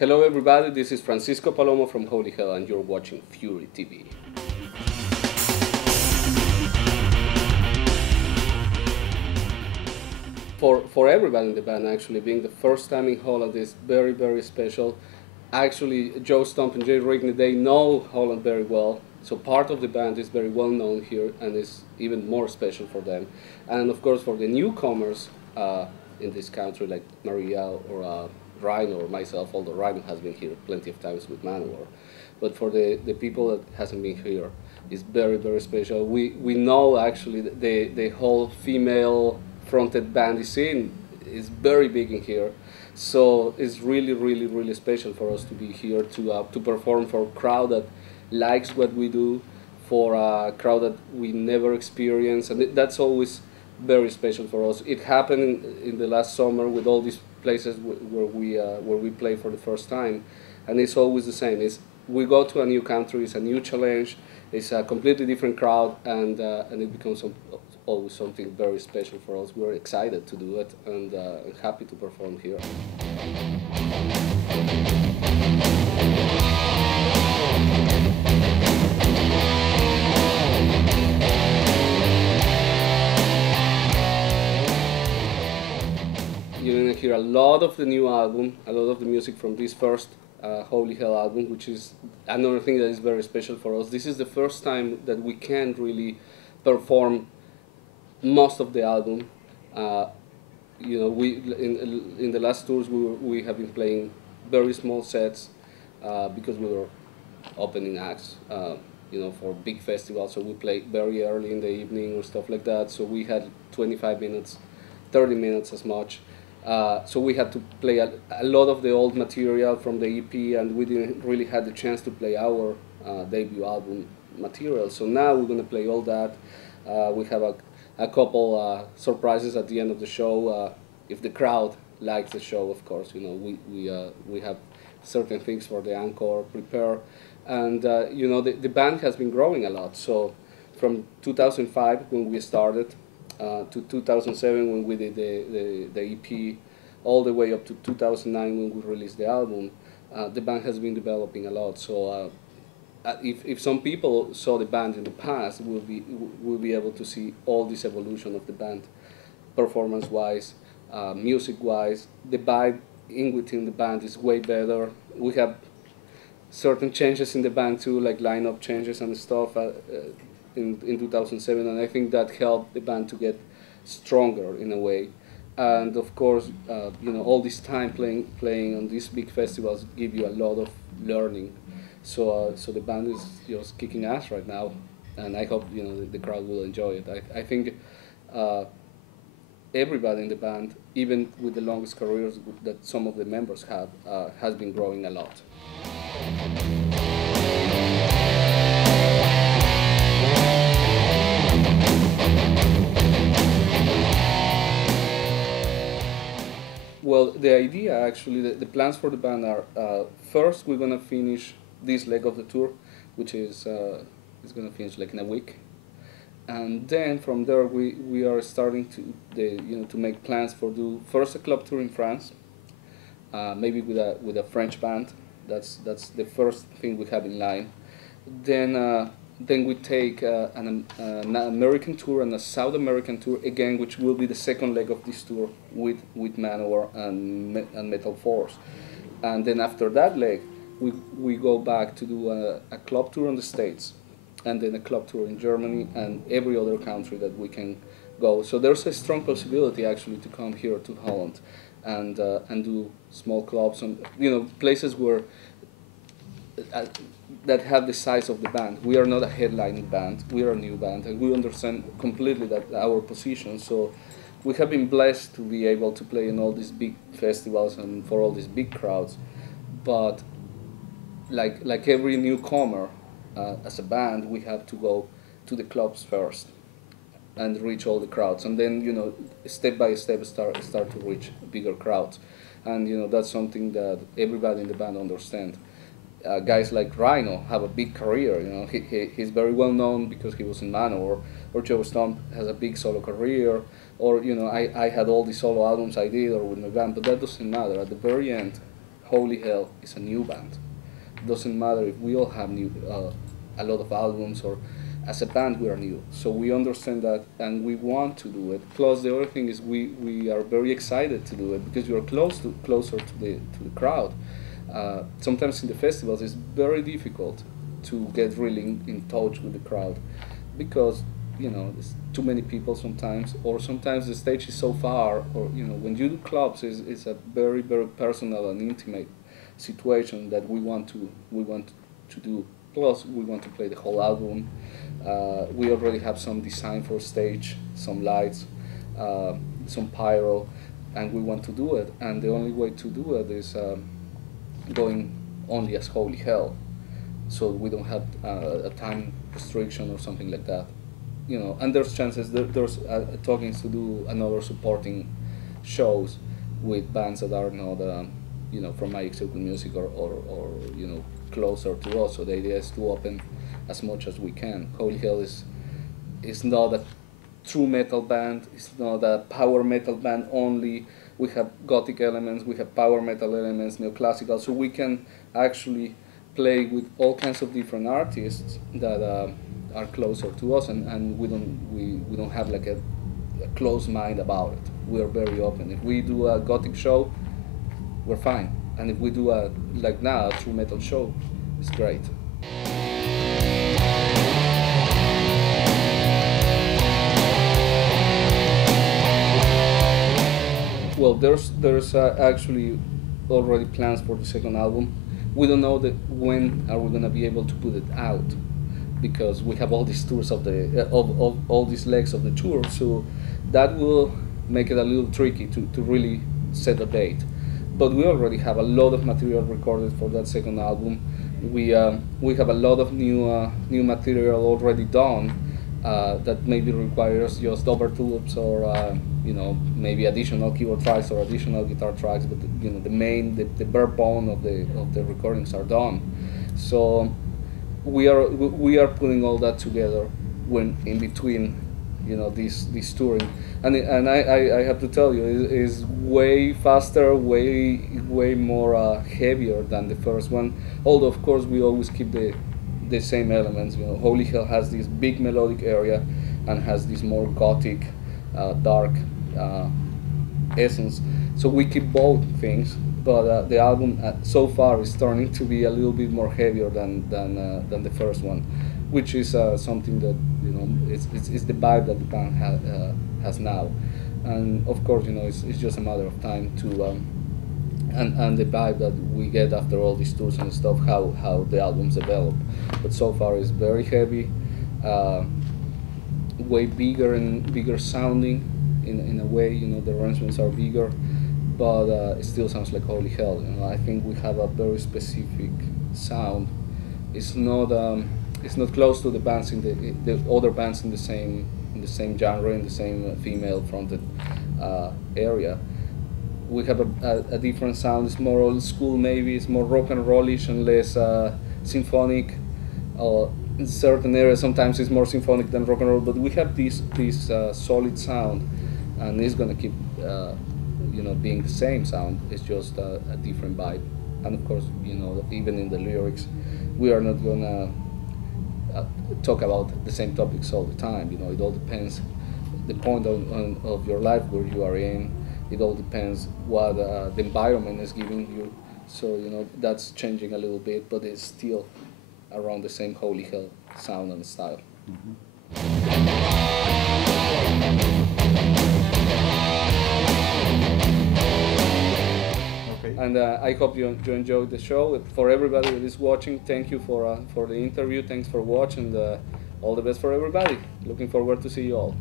Hello everybody, this is Francisco Palo from HolyHell and you're watching Fury TV. For everybody in the band, actually, being the first time in Holland is very, very special. Actually, Joe Stump and Jay Rigney, they know Holland very well, so part of the band is very well known here and is even more special for them. And of course for the newcomers in this country, like Maria or Rhino or myself, although Rhino has been here plenty of times with Manowar. But for the people that hasn't been here, it's very, very special. We know actually the whole female fronted band scene is very big in here. So it's really, really, really special for us to be here to perform for a crowd that likes what we do, for a crowd that we never experience, and that's always very special for us. It happened in the last summer with all these places where we play for the first time, and it's always the same. It's we go to a new country, it's a new challenge, it's a completely different crowd, and it becomes always something very special for us. We're excited to do it and happy to perform here. You're gonna hear a lot of the new album, a lot of the music from this first HolyHell album, which is another thing that is very special for us. This is the first time that we can really perform most of the album. We in the last tours we have been playing very small sets because we were opening acts. For big festivals, so we play very early in the evening or stuff like that. So we had 25 minutes, 30 minutes as much. So we had to play a lot of the old material from the EP, and we didn't really have the chance to play our debut album material. So now we're going to play all that. We have a couple surprises at the end of the show. If the crowd likes the show, of course, we have certain things for the encore prepare. And the band has been growing a lot. So from 2005 when we started, to 2007 when we did the EP, all the way up to 2009 when we released the album, the band has been developing a lot. So if some people saw the band in the past, we'll be able to see all this evolution of the band, performance-wise, music-wise. The vibe in within the band is way better. We have certain changes in the band too, like lineup changes and stuff. In 2007, and I think that helped the band to get stronger in a way. And of course, all this time playing on these big festivals give you a lot of learning. So the band is just kicking ass right now, and I hope the crowd will enjoy it. I think everybody in the band, even with the longest careers that some of the members have, has been growing a lot. Well, the idea actually, the plans for the band are, first we're going to finish this leg of the tour, which is going to finish like in a week. And then from there we are starting to make plans for first a club tour in France, maybe with a French band. That's the first thing we have in line. Then we take an American tour and a South American tour again, which will be the second leg of this tour with Manowar and Metal Force. And then after that leg, we go back to do a club tour in the States, and then a club tour in Germany and every other country that we can go. So there's a strong possibility actually to come here to Holland and do small clubs and places where that have the size of the band. We are not a headlining band, we are a new band, and we understand completely that our position. So we have been blessed to be able to play in all these big festivals and for all these big crowds. But like every newcomer, as a band, we have to go to the clubs first and reach all the crowds, and then step by step start to reach bigger crowds. And that's something that everybody in the band understands. Guys like Rhino have a big career. He's very well known because he was in Manowar, or Joe Stump has a big solo career, or I had all the solo albums I did or with my band, but that doesn't matter. At the very end, HolyHell is a new band. It doesn't matter if we all have a lot of albums, or as a band we are new. So we understand that and we want to do it. Plus the other thing is we are very excited to do it because you are closer to the crowd. Sometimes in the festivals it's very difficult to get really in touch with the crowd because there's too many people sometimes, or sometimes the stage is so far, or when you do clubs it's a very, very personal and intimate situation that we want to do. Plus we want to play the whole album. We already have some design for stage, some lights, some pyro, and we want to do it, and the only way to do it is going only as HolyHell, so we don't have a time restriction or something like that. And there's chances, there's talkings to do another supporting shows with bands that are not, from my circle music or closer to us. So the idea is to open as much as we can. HolyHell is not a true metal band. It's not a power metal band only. We have gothic elements, we have power metal elements, neoclassical. So we can actually play with all kinds of different artists that are closer to us, and we don't have like a closed mind about it. We are very open. If we do a gothic show, we're fine, and if we do like now a true metal show, it's great. Well, there's actually already plans for the second album. We don't know when are we gonna be able to put it out, because we have all these tours of all these legs of the tour. So that will make it a little tricky to really set a date. But we already have a lot of material recorded for that second album. We have a lot of new material already done that maybe requires just overtubes or maybe additional keyboard tracks or additional guitar tracks. But the bare bone of the recordings are done. So we are putting all that together when in between this touring, and I have to tell you, it is way faster, way more heavier than the first one. Although of course we always keep the same elements. HolyHell has this big melodic area and has this more gothic, dark essence. So we keep both things, but the album so far is turning to be a little bit more heavier than the first one, which is something that it's the vibe that the band has now, and of course it's just a matter of time to and the vibe that we get after all these tours and stuff, how the albums develop. But so far it's very heavy, way bigger sounding in a way. The arrangements are bigger, but it still sounds like HolyHell. I think we have a very specific sound. It's not close to the bands the other bands in the same genre, in the same female fronted area. We have a different sound. It's more old school, maybe. It's more rock and rollish and less symphonic. In certain areas, sometimes it's more symphonic than rock and roll. But we have this solid sound, and it's gonna keep being the same sound. It's just a different vibe. And of course, even in the lyrics, we are not gonna talk about the same topics all the time. It all depends the point of your life where you are in. It all depends what the environment is giving you. So that's changing a little bit, but it's still around the same HolyHell sound and style. Mm-hmm. And I hope you enjoyed the show. For everybody that is watching, thank you for the interview. Thanks for watching. All the best for everybody. Looking forward to see you all.